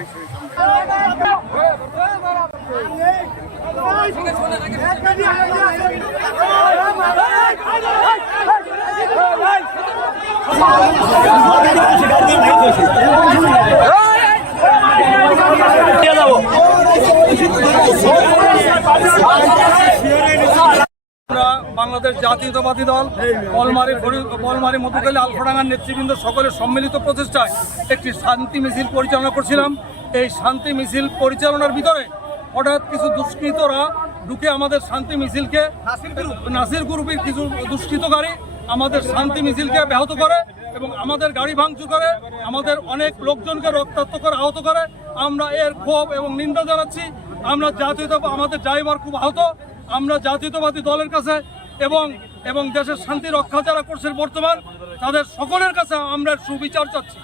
ভাই বাংলাদেশ জাতীয়তাবাদী দল বলমারি বলমারি মধুকালী আলফাডাঙ্গার নেতৃবৃন্দ সকলের সম্মিলিত প্রচেষ্টায় একটি শান্তি মিছিল পরিচালনা করছিলাম। এই শান্তি মিছিল পরিচালনার ভিতরে হঠাৎ কিছু দুষ্কৃতরা ঢুকে আমাদের শান্তি মিছিলকে নাসির গ্রুপের কিছু দুষ্কৃতকারী আমাদের শান্তি মিছিলকে ব্যাহত করে এবং আমাদের গাড়ি ভাঙচুর করে আমাদের অনেক লোকজনকে রক্তাক্ত করে আহত করে। আমরা এর ক্ষোভ এবং নিন্দা জানাচ্ছি। আমরা জাতীয়তা আমাদের ড্রাইভার খুব আহত। আমরা জাতীয়তাবাদী দলের কাছে এবং এবং দেশের শান্তি রক্ষা যারা করছেন বর্তমান তাদের সকলের কাছে আমরা সুবিচার চাচ্ছি।